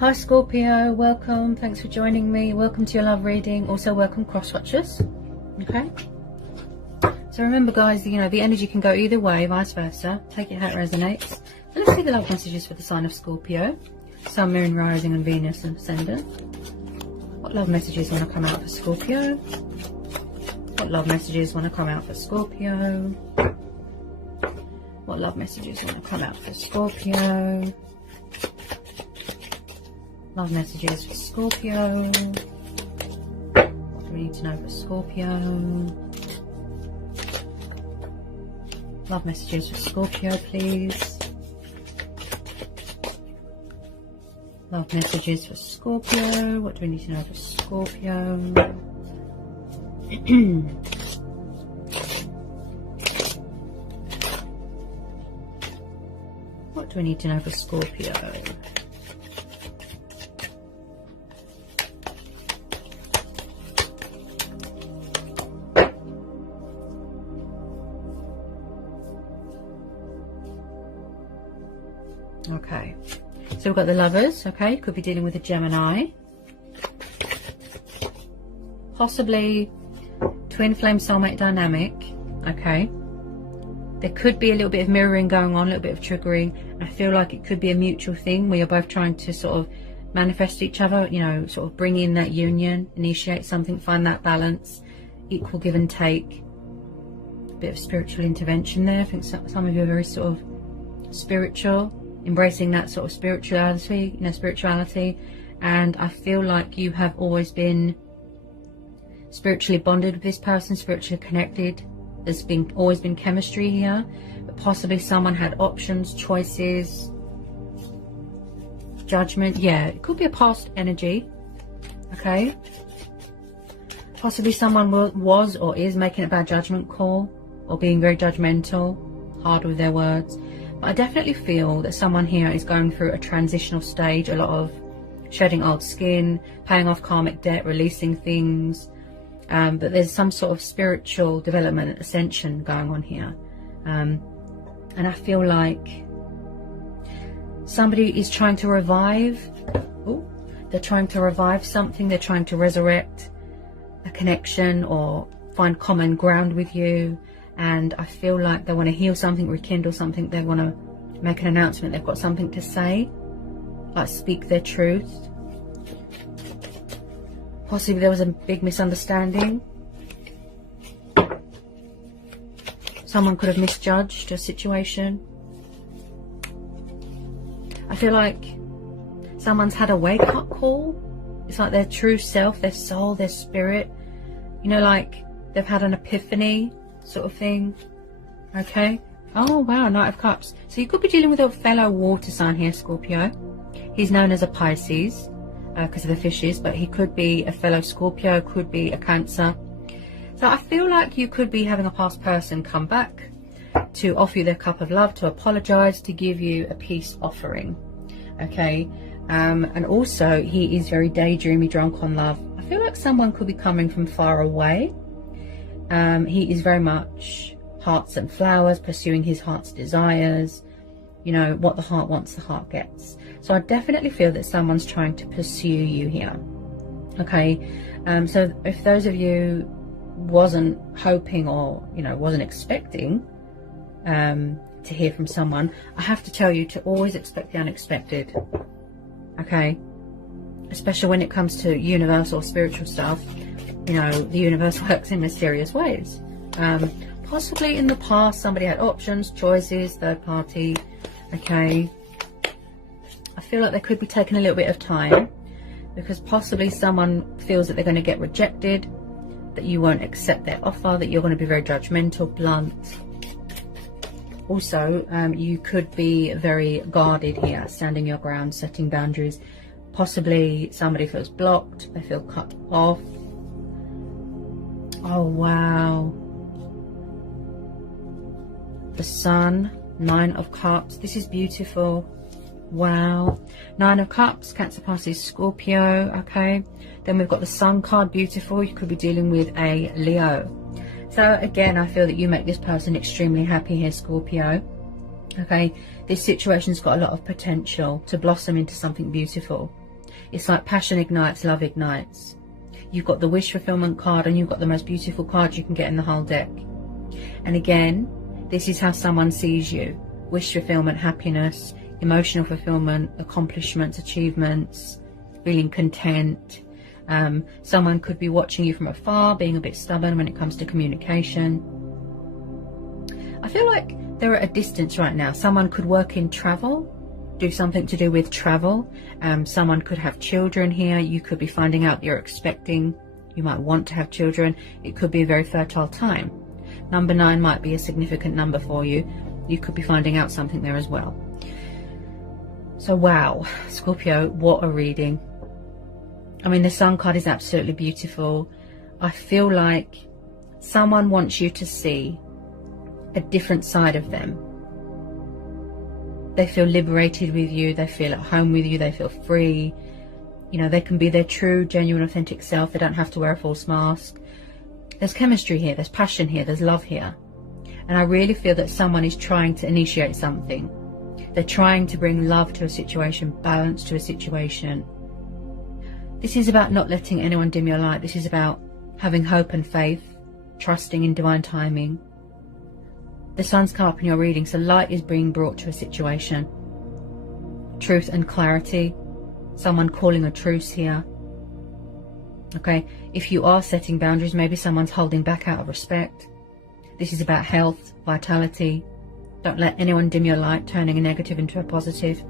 Hi Scorpio, welcome, thanks for joining me. Welcome to your love reading. Also welcome cross watchers. Okay, so remember guys, you know, the energy can go either way, vice versa. Take it how it resonates. So let's see the love messages for the sign of Scorpio. Sun, Moon, Rising and Venus and Ascendant. What love messages want to come out for Scorpio? What love messages want to come out for Scorpio? What love messages want to come out for Scorpio? Love messages for Scorpio. What do we need to know for Scorpio? Love messages for Scorpio, please. Love messages for Scorpio. What do we need to know for Scorpio? What do we need to know for Scorpio? Okay, so we've got the Lovers. Okay, could be dealing with a Gemini, possibly twin flame soulmate dynamic. Okay, there could be a little bit of mirroring going on, a little bit of triggering. I feel like it could be a mutual thing where you're both trying to sort of manifest each other, you know, sort of bring in that union, initiate something, find that balance, equal give and take. A bit of spiritual intervention there. I think some of you are very sort of spiritual, embracing that sort of spirituality, you know, spirituality. And I feel like you have always been spiritually bonded with this person, spiritually connected. There's always been chemistry here, but possibly someone had options, choices, judgment. Yeah, it could be a past energy. Okay, possibly someone was or is making a bad judgment call, or being very judgmental, hard with their words. I definitely feel that someone here is going through a transitional stage, a lot of shedding old skin, paying off karmic debt, releasing things, but there's some sort of spiritual development, ascension going on here. And I feel like somebody is trying to revive, they're trying to revive something, they're trying to resurrect a connection or find common ground with you. And I feel like they want to heal something, rekindle something. They want to make an announcement. They've got something to say, like speak their truth. Possibly there was a big misunderstanding. Someone could have misjudged a situation. I feel like someone's had a wake-up call. It's like their true self, their soul, their spirit. You know, like they've had an epiphany sort of thing. Okay, oh wow, Knight of Cups. So you could be dealing with a fellow water sign here, Scorpio. He's known as a Pisces because of the fishes, but he could be a fellow Scorpio, could be a Cancer. So I feel like you could be having a past person come back to offer you their cup of love, to apologize, to give you a peace offering. Okay, and also he is very daydreamy, drunk on love. I feel like someone could be coming from far away. He is very much hearts and flowers, pursuing his heart's desires. You know, what the heart wants, the heart gets. So I definitely feel that someone's trying to pursue you here. Okay, so if those of you wasn't hoping or, you know, wasn't expecting to hear from someone, I have to tell you to always expect the unexpected. Okay, especially when it comes to universal spiritual stuff. You know, the universe works in mysterious ways. Possibly in the past somebody had options, choices, third party. Okay, I feel like they could be taking a little bit of time because possibly someone feels that they're going to get rejected, that you won't accept their offer, that you're going to be very judgmental, blunt. Also, you could be very guarded here, standing your ground, setting boundaries. Possibly somebody feels blocked, they feel cut off. Oh wow, the Sun, Nine of Cups. This is beautiful. Wow, Nine of Cups, Cancer, Pisces, Scorpio. Okay, then we've got the Sun card. Beautiful. You could be dealing with a Leo. So again, I feel that you make this person extremely happy here, Scorpio. Okay, this situation's got a lot of potential to blossom into something beautiful. It's like passion ignites, love ignites. You've got the wish fulfillment card, and you've got the most beautiful card you can get in the whole deck. And again, this is how someone sees you. Wish fulfillment, happiness, emotional fulfillment, accomplishments, achievements, feeling content. Someone could be watching you from afar, being a bit stubborn when it comes to communication. I feel like they're at a distance right now. Someone could work in travel, do something to do with travel. Someone could have children here. You could be finding out you're expecting. You might want to have children. It could be a very fertile time. Number 9 might be a significant number for you. You could be finding out something there as well. So wow, Scorpio, what a reading. I mean, the Sun card is absolutely beautiful. I feel like someone wants you to see a different side of them. They feel liberated with you. They feel at home with you. They feel free. You know, they can be their true, genuine, authentic self. They don't have to wear a false mask. There's chemistry here. There's passion here. There's love here. And I really feel that someone is trying to initiate something. They're trying to bring love to a situation, balance to a situation. This is about not letting anyone dim your light. This is about having hope and faith, trusting in divine timing. The Sun's come up in your reading, so light is being brought to a situation. Truth and clarity. Someone calling a truce here. Okay, if you are setting boundaries, maybe someone's holding back out of respect. This is about health, vitality. Don't let anyone dim your light, turning a negative into a positive.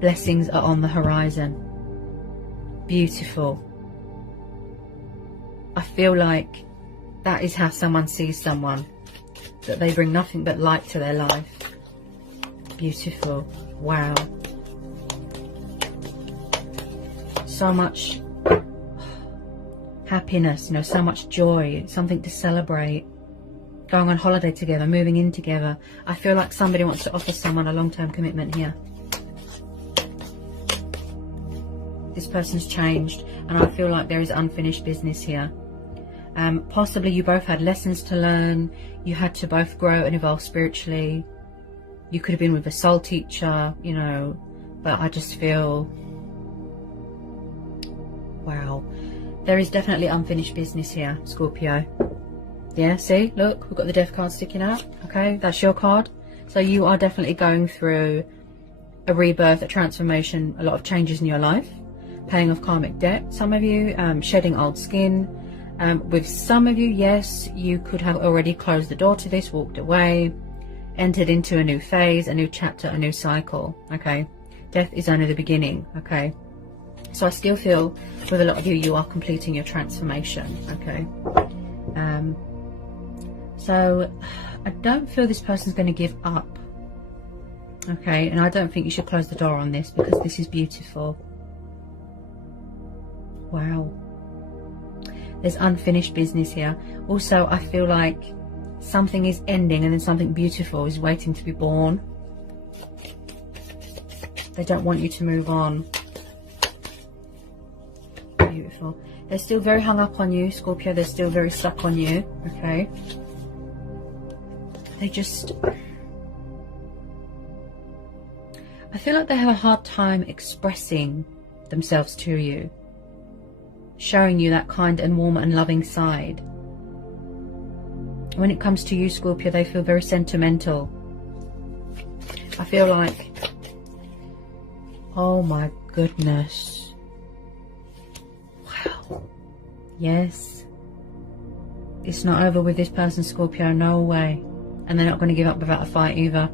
Blessings are on the horizon. Beautiful. I feel like that is how someone sees someone. That they bring nothing but light to their life. Beautiful. Wow. So much happiness, you know, so much joy, something to celebrate. Going on holiday together, moving in together. I feel like somebody wants to offer someone a long-term commitment here. This person's changed, and I feel like there is unfinished business here. Possibly you both had lessons to learn. You had to both grow and evolve spiritually. You could have been with a soul teacher, you know, but I just feel, wow, there is definitely unfinished business here, Scorpio. Yeah, see, look, we've got the Death card sticking out. Okay, that's your card. So you are definitely going through a rebirth, a transformation, a lot of changes in your life. Paying off karmic debt, some of you, shedding old skin. With some of you, yes, you could have already closed the door to this, walked away, entered into a new phase, a new chapter, a new cycle. Okay, death is only the beginning. Okay, so I still feel with a lot of you, you are completing your transformation. Okay, so I don't feel this person's going to give up. Okay, and I don't think you should close the door on this, because this is beautiful. Wow. There's unfinished business here. Also, I feel like something is ending and then something beautiful is waiting to be born. They don't want you to move on. Beautiful. They're still very hung up on you, Scorpio. They're still very stuck on you. Okay. They just... I feel like they have a hard time expressing themselves to you. Showing you that kind and warm and loving side. When it comes to you, Scorpio, they feel very sentimental. I feel like, oh my goodness. Wow. Yes. It's not over with this person, Scorpio, no way. And they're not going to give up without a fight either.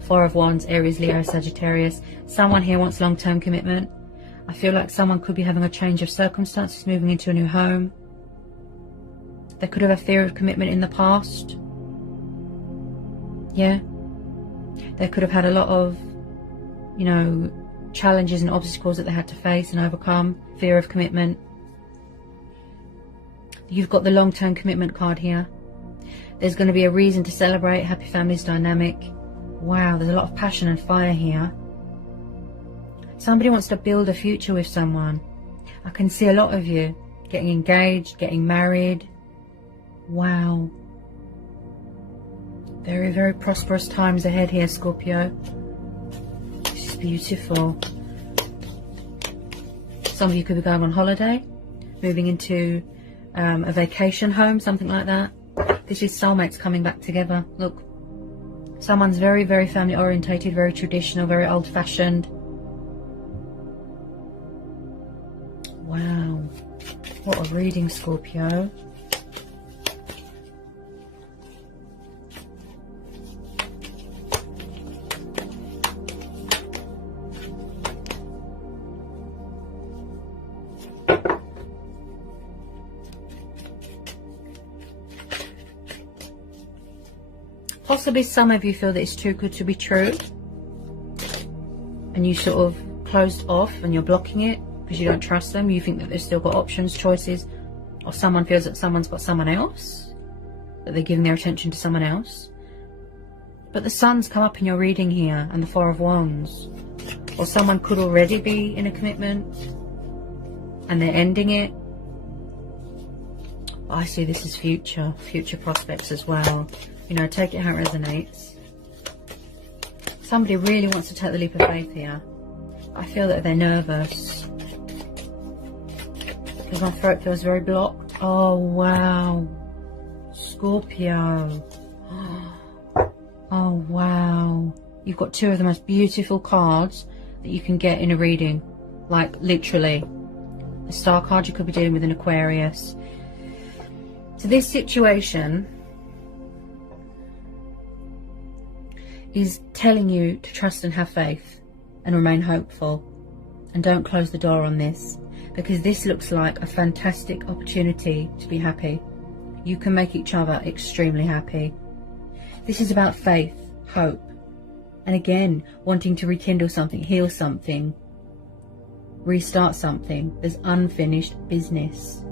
4 of Wands, Aries, Leo, Sagittarius. Someone here wants long-term commitment. I feel like someone could be having a change of circumstances, moving into a new home. They could have a fear of commitment in the past. Yeah. They could have had a lot of, you know, challenges and obstacles that they had to face and overcome. Fear of commitment. You've got the long-term commitment card here. There's going to be a reason to celebrate. Happy families dynamic. Wow, there's a lot of passion and fire here. Somebody wants to build a future with someone. I can see a lot of you getting engaged, getting married. Wow. Very, very prosperous times ahead here, Scorpio. This is beautiful. Some of you could be going on holiday, moving into a vacation home, something like that. This is soulmates coming back together. Look, someone's very, very family orientated, very traditional, very old fashioned. Wow, what a reading, Scorpio. Possibly some of you feel that it's too good to be true, and you sort of closed off and you're blocking it because you don't trust them. You think that they've still got options, choices, or someone feels that someone's got someone else, that they're giving their attention to someone else. But the sun's come up in your reading here, and the Four of Wands. Or someone could already be in a commitment and they're ending it. I see this as future prospects as well. You know, take it how it resonates. Somebody really wants to take the leap of faith here. I feel that they're nervous because my throat feels very blocked. Oh, wow. Scorpio. Oh, wow. You've got two of the most beautiful cards that you can get in a reading. Like, literally. A star card, you could be dealing with an Aquarius. So this situation is telling you to trust and have faith and remain hopeful, and don't close the door on this, because this looks like a fantastic opportunity to be happy. You can make each other extremely happy. This is about faith, hope, and again, wanting to rekindle something, heal something, restart something. There's unfinished business.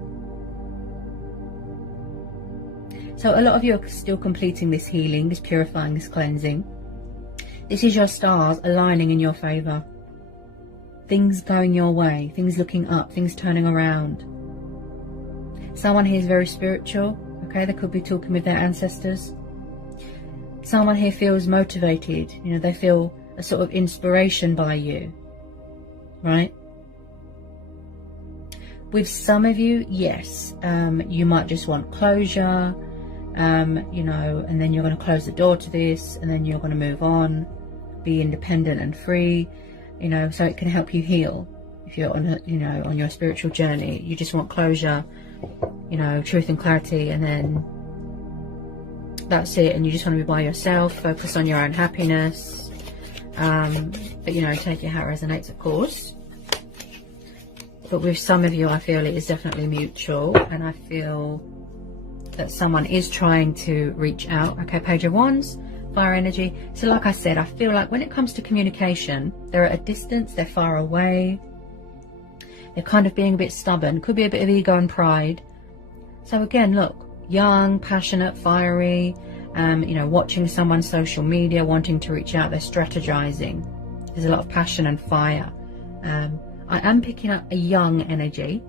So a lot of you are still completing this healing, this purifying, this cleansing. This is your stars aligning in your favour. Things going your way, things looking up, things turning around. Someone here is very spiritual, okay? They could be talking with their ancestors. Someone here feels motivated, you know, they feel a sort of inspiration by you, right? With some of you, yes, you might just want closure, you know, and then you're going to close the door to this, and then you're going to move on, be independent and free, you know, so it can help you heal. If you're on a, you know, on your spiritual journey, you just want closure, you know, truth and clarity, and then that's it, and you just want to be by yourself, focus on your own happiness, but you know, take it how it resonates, of course. But with some of you, I feel it is definitely mutual, and I feel that someone is trying to reach out. Okay, Page of Wands, fire energy. So like I said, I feel like when it comes to communication, they're at a distance, they're far away, they're kind of being a bit stubborn, could be a bit of ego and pride. So again, look, young, passionate, fiery, you know, watching someone's social media, wanting to reach out, they're strategizing. There's a lot of passion and fire. I am picking up a young energy.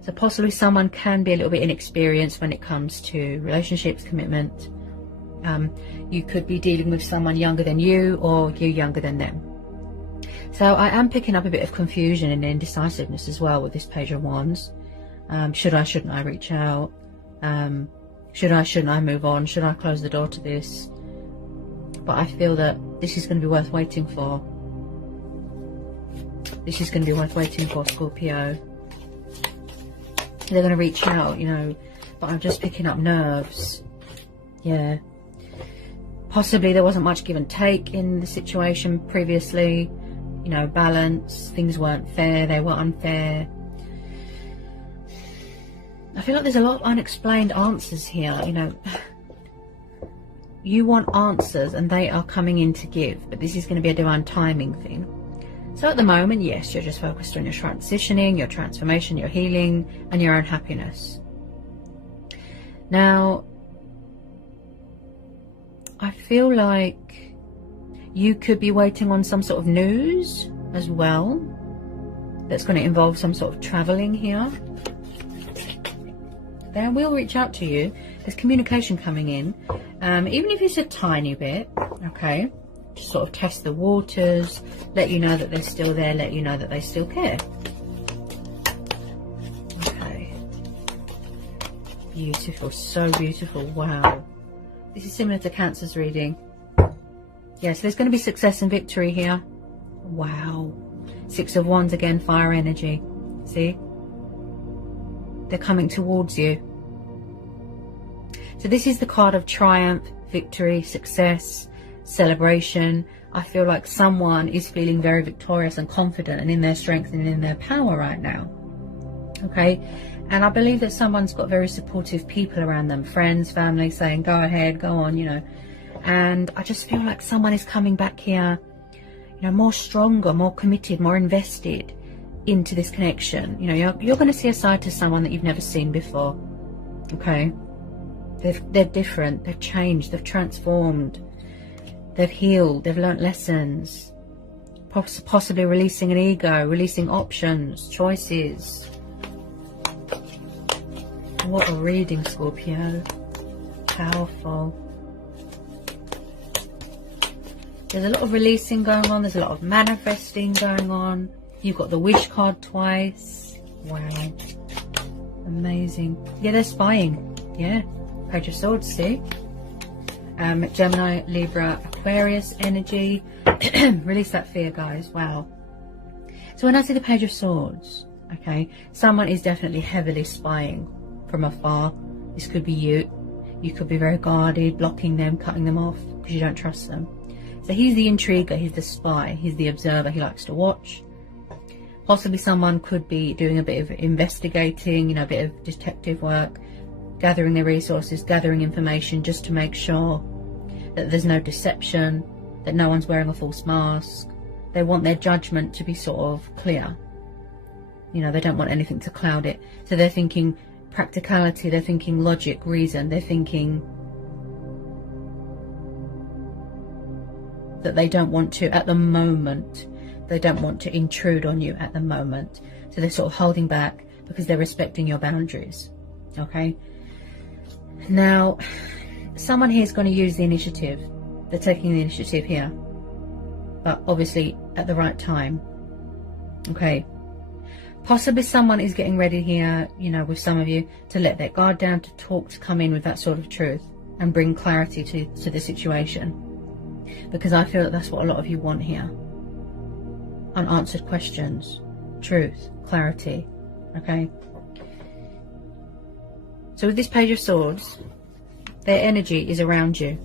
So possibly someone can be a little bit inexperienced when it comes to relationships, commitment. You could be dealing with someone younger than you, or you younger than them. So I am picking up a bit of confusion and indecisiveness as well with this Page of Wands. Should I, shouldn't I reach out? Should I, shouldn't I move on? Should I close the door to this? But I feel that this is going to be worth waiting for. This is going to be worth waiting for, Scorpio. They're going to reach out, you know, but I'm just picking up nerves. Yeah. Possibly there wasn't much give and take in the situation previously. You know, balance. Things weren't fair. They were unfair. I feel like there's a lot of unexplained answers here, you know. You want answers and they are coming in to give, but this is going to be a divine timing thing. So at the moment, yes, you're just focused on your transitioning, your transformation, your healing, and your own happiness. Now, I feel like you could be waiting on some sort of news as well. That's going to involve some sort of traveling here. They will reach out to you. There's communication coming in, even if it's a tiny bit, okay? Just sort of test the waters, let you know that they're still there, let you know that they still care. Beautiful, so beautiful. Wow. This is similar to Cancer's reading. Yes, there's going to be success and victory here. Wow. Six of Wands again, fire energy. See? They're coming towards you. So this is the card of triumph, victory, success, celebration. I feel like someone is feeling very victorious and confident and in their strength and in their power right now. Okay? And I believe that someone's got very supportive people around them, friends, family, saying, go ahead, go on, you know. And I just feel like someone is coming back here, you know, more stronger, more committed, more invested into this connection. You know, you're going to see a side to someone that you've never seen before. Okay? They're different, they've changed, they've transformed, they've healed, they've learnt lessons, possibly releasing an ego, releasing options, choices. What a reading, Scorpio. Powerful. There's a lot of releasing going on. There's a lot of manifesting going on. You've got the wish card twice. Wow. Amazing. Yeah, they're spying. Yeah. Page of Swords, see? Gemini, Libra, Aquarius energy. Release that fear, guys. Wow. So when I see the Page of Swords, okay, someone is definitely heavily spying from afar. This could be you. You could be very guarded, blocking them, cutting them off because you don't trust them. So he's the intriguer, he's the spy, he's the observer, he likes to watch. Possibly someone could be doing a bit of investigating, you know, a bit of detective work, gathering their resources, gathering information just to make sure that there's no deception, that no one's wearing a false mask. They want their judgment to be sort of clear. You know, they don't want anything to cloud it. So they're thinking practicality, they're thinking logic, reason, they're thinking that they don't want to, at the moment, they don't want to intrude on you at the moment. So they're sort of holding back because they're respecting your boundaries. Okay? Now, someone here is going to use the initiative. They're taking the initiative here. But obviously at the right time. Okay? Possibly someone is getting ready here, you know, with some of you, to let their guard down, to talk, to come in with that sort of truth and bring clarity to the situation. Because I feel that that's what a lot of you want here. Unanswered questions, truth, clarity. Okay? So with this Page of Swords, their energy is around you.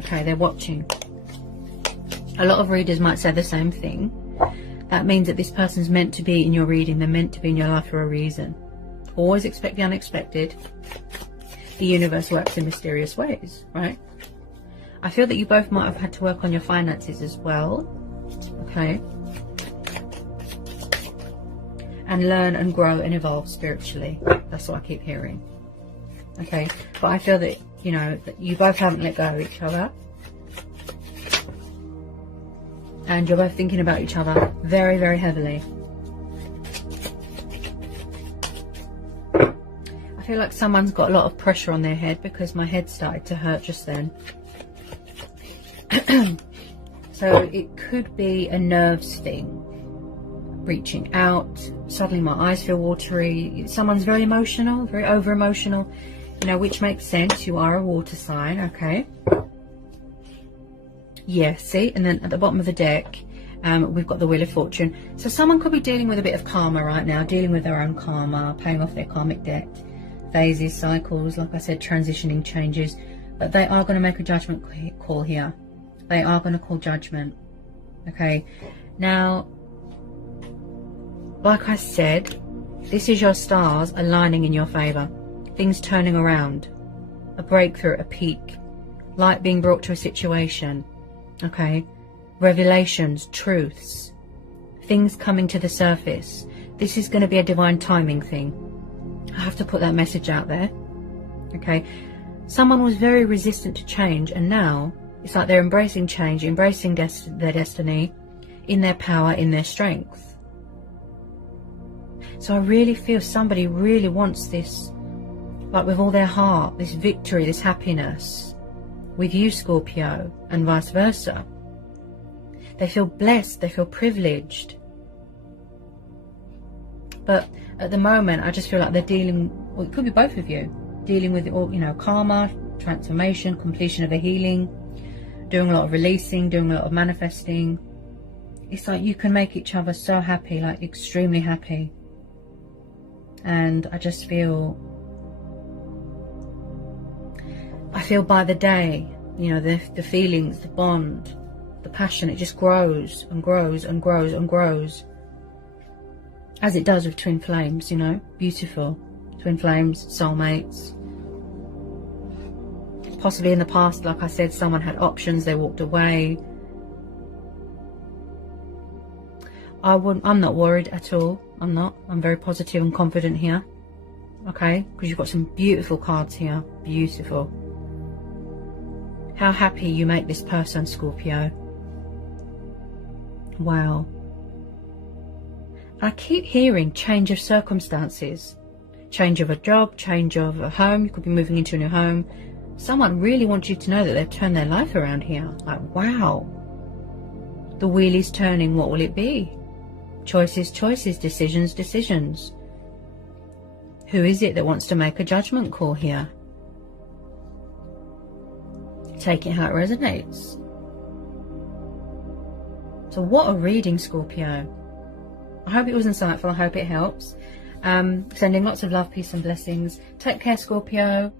Okay, they're watching. A lot of readers might say the same thing. That means that this person's meant to be in your reading. They're meant to be in your life for a reason. Always expect the unexpected. The universe works in mysterious ways, right? I feel that you both might have had to work on your finances as well. Okay? And learn and grow and evolve spiritually. That's what I keep hearing. Okay? But I feel that, you know, that you both haven't let go of each other. And you're both thinking about each other very, very heavily. I feel like someone's got a lot of pressure on their head because my head started to hurt just then. So it could be a nerves thing. Reaching out. Suddenly my eyes feel watery. Someone's very emotional, very over emotional. You know, which makes sense. You are a water sign, okay? Yeah, see? And then at the bottom of the deck, we've got the Wheel of Fortune. So someone could be dealing with a bit of karma right now, dealing with their own karma, paying off their karmic debt, phases, cycles, like I said, transitioning, changes. But they are going to make a judgment call here. They are going to call judgment. Okay? Now, like I said, this is your stars aligning in your favour. Things turning around. A breakthrough, a peak. Light being brought to a situation. Okay, revelations, truths, things coming to the surface. This is going to be a divine timing thing. I have to put that message out there. Okay, someone was very resistant to change, and now it's like they're embracing change, embracing their destiny, in their power, in their strength. So I really feel somebody really wants this, like with all their heart, this victory, this happiness. With you, Scorpio, and vice versa. They feel blessed, they feel privileged. But at the moment, I just feel like they're dealing, well, it could be both of you. dealing with, you know, karma, transformation, completion of a healing, doing a lot of releasing, doing a lot of manifesting. It's like you can make each other so happy, like extremely happy. And I just feel, by the day, you know, the feelings, the bond, the passion, it just grows and grows and grows and grows, as it does with twin flames, you know. Beautiful twin flames, soulmates. Possibly in the past, like I said, someone had options, they walked away. I'm not worried at all. I'm very positive and confident here. Okay, because you've got some beautiful cards here. Beautiful. How happy you make this person, Scorpio. Wow. I keep hearing change of circumstances. Change of a job, change of a home. You could be moving into a new home. Someone really wants you to know that they've turned their life around here. Like, wow. The wheel is turning. What will it be? Choices, choices, decisions, decisions. Who is it that wants to make a judgment call here? Take it how it resonates. So what a reading, Scorpio. I hope it was insightful. I hope it helps. Sending lots of love, peace and blessings. Take care, Scorpio.